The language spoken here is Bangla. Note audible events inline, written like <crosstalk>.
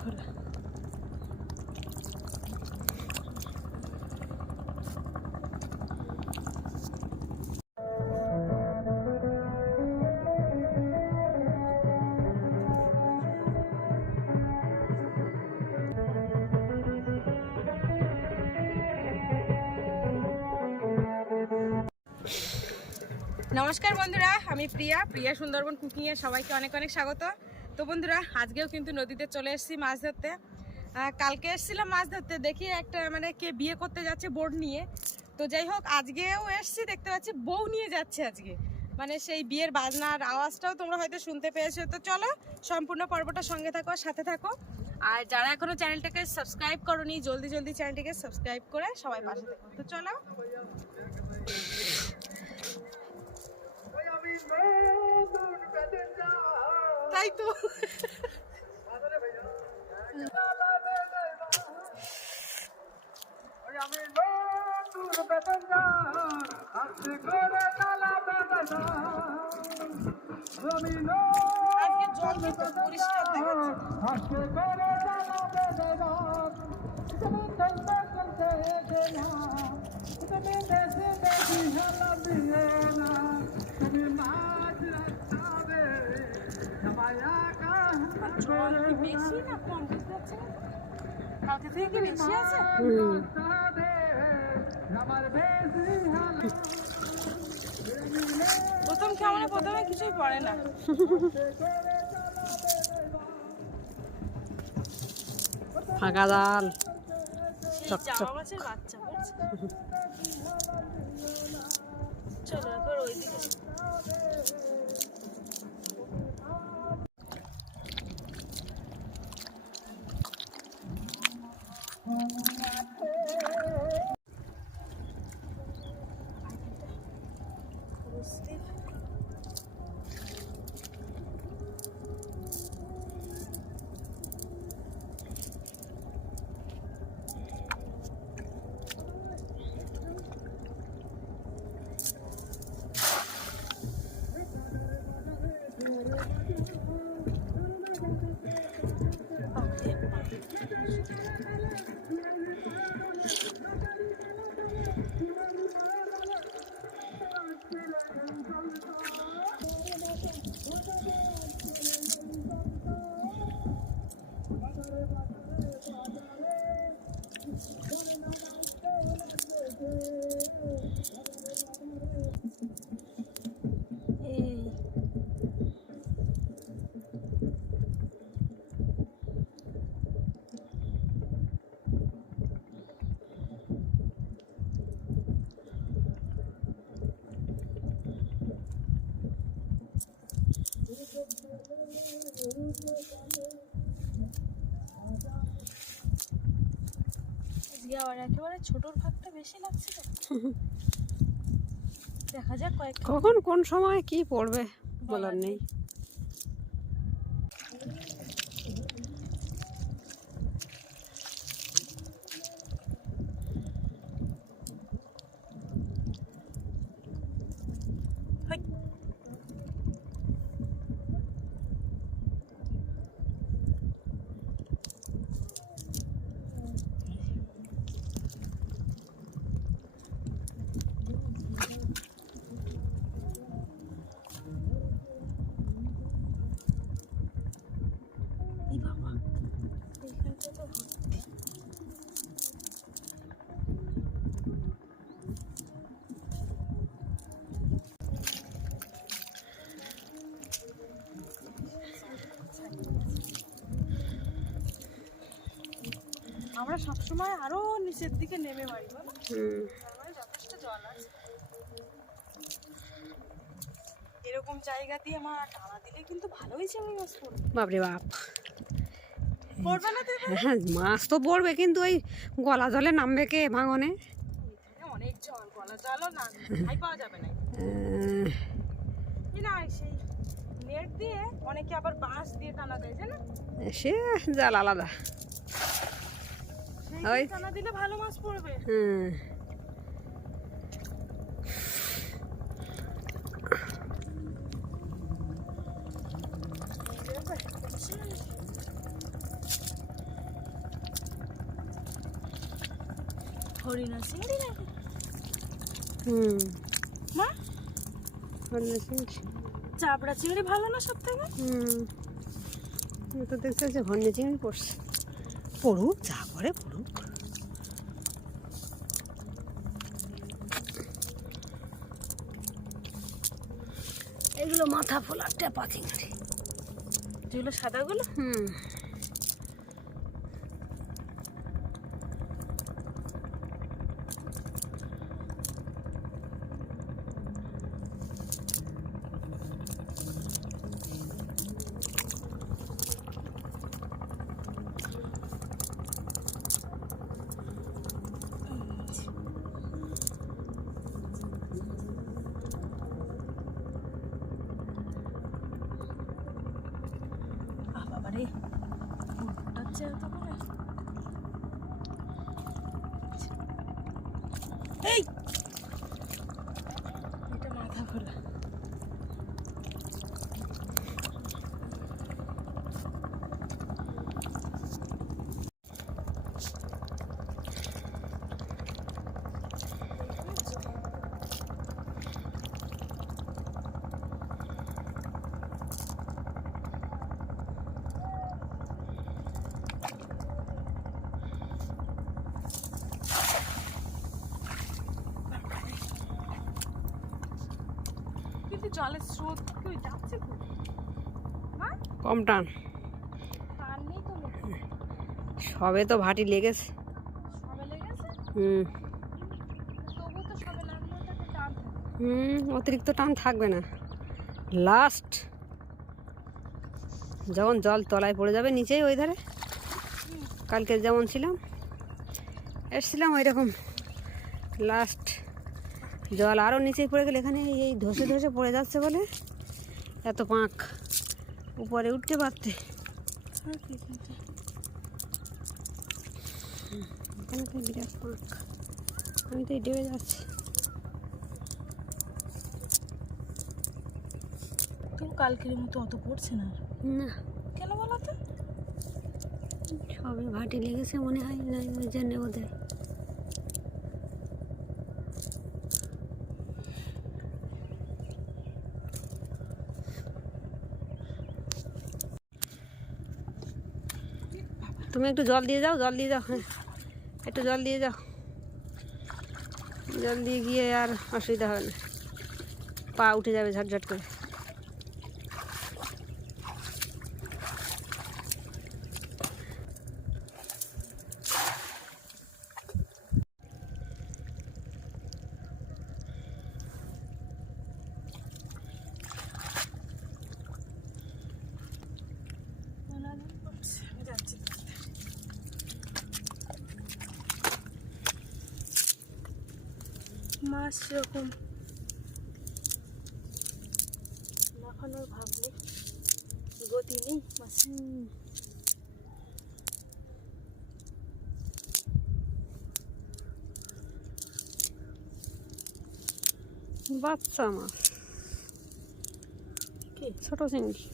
নমস্কার বন্ধুরা আমি প্রিয়া প্রিয়া সুন্দরবন কুকিংয়ে সবাইকে অনেক অনেক স্বাগত। তো বন্ধুরা, আজকেও কিন্তু নদীতে চলে এসেছি মাছ ধরতে। কালকে এসেছিলাম মাছ ধরতে, দেখি একটা মানে কে বিয়ে করতে যাচ্ছে বোর্ড নিয়ে। তো যাই হোক, আজকেও এসেছি, দেখতে পাচ্ছি বউ নিয়ে যাচ্ছে আজকে। মানে সেই বিয়ের বাজনার আওয়াজটাও তোমরা হয়তো শুনতে পেয়েছ। তো চলো, সম্পূর্ণ পর্বটা সঙ্গে থাকো সাথে থাকো। আর যারা এখনও চ্যানেলটাকে সাবস্ক্রাইব করোনি, জলদি জলদি চ্যানেলটিকে সাবস্ক্রাইব করে সবাই পাশে থাকো। তো চলো। তাই তো। আজকে জল পরিষ্কার দেখাচ্ছে। বেশি না কম বুঝতে পারছি না। কালকে থেকে কি বেশি আছে? প্রথম কেমন প্রথমে কিছুই পড়ে না? ফাঁকা জাল বাচ্চা চলো এবার ওইদিকে। এই একেবারে ছোটোর ভাগটা বেশি লাগছে <laughs> দেখা যাক কয়েক কখন কোন সময় কি পড়বে বলার নেই। আমরা সবসময় আরও নিচের দিকে নেমে মারি বলো? যথেষ্ট জল আছে। এরকম জায়গা দিয়ে আমার টানা দিলে কিন্তু ভালোই চিংড়ি মাছ পড়বে। বাপরে বাপ? হ্যাঁ মাছ তো পড়বে কিন্তু ওই গলা জলে নামবে কে ভাঙনে? অনেক জল গলা জলও না পাওয়া যাবে না। সেই নেট দিয়ে অনেকে আবার বাঁশ দিয়ে টানা দেয় জানো? সে জাল আলাদা। ভালো মাছ পড়বে। হ্যাঁ হরিণা সিংড়ি হুম। মা? হরিণা সিংড়ি চাপড়া চিংড়ি ভালো না সব থেকে হুম তো দেখতে হচ্ছে হরিণা চিংড়ি পড়ছে। পড়ুক যাক। করে পড়ুক এগুলো মাথা ফোলা টেপা চিংড়ি। যেগুলো সাদাগুলো? হুম। আহ বাবা রে এত করে এই এটা মাথা খোলা কিন্তু জলের স্রোত কই যাচ্ছে কম টান। সবে তো ভাটি লেগেছে। হুম। হুম অতিরিক্ত টান থাকবে না। লাস্ট যখন জল তলায় পড়ে যাবে নিচেই ওই ধারে কালকে যেমন ছিলাম এসছিলাম ওই রকম লাস্ট জল আরও নিচেই পড়ে গেলে এখানে এই ধসে ধসে পড়ে যাচ্ছে বলে এত পাঁক। উপরে উঠতে পারতে? এখানে তো বিরাট পাঁক। আমি তো এই ডেবে যাচ্ছি। কালকের মতো অত পড়ছে না। না। কেন বলো তো? সবে ভাটি লেগেছে মনে হয় না ওই জন্য ওদের তুমি একটু জল দিয়ে যাও, জল দিয়ে যাও হ্যাঁ। একটু জল দিয়ে যাও। জল দিয়ে গিয়ে আর অসুবিধা হবে না। পা উঠে যাবে ঝটঝট করে। মাছ সেরকম লাফানোর ভাব নেই গতি নেই মাছ বাচ্চা মাছ। কি? ছোট চিংড়ি।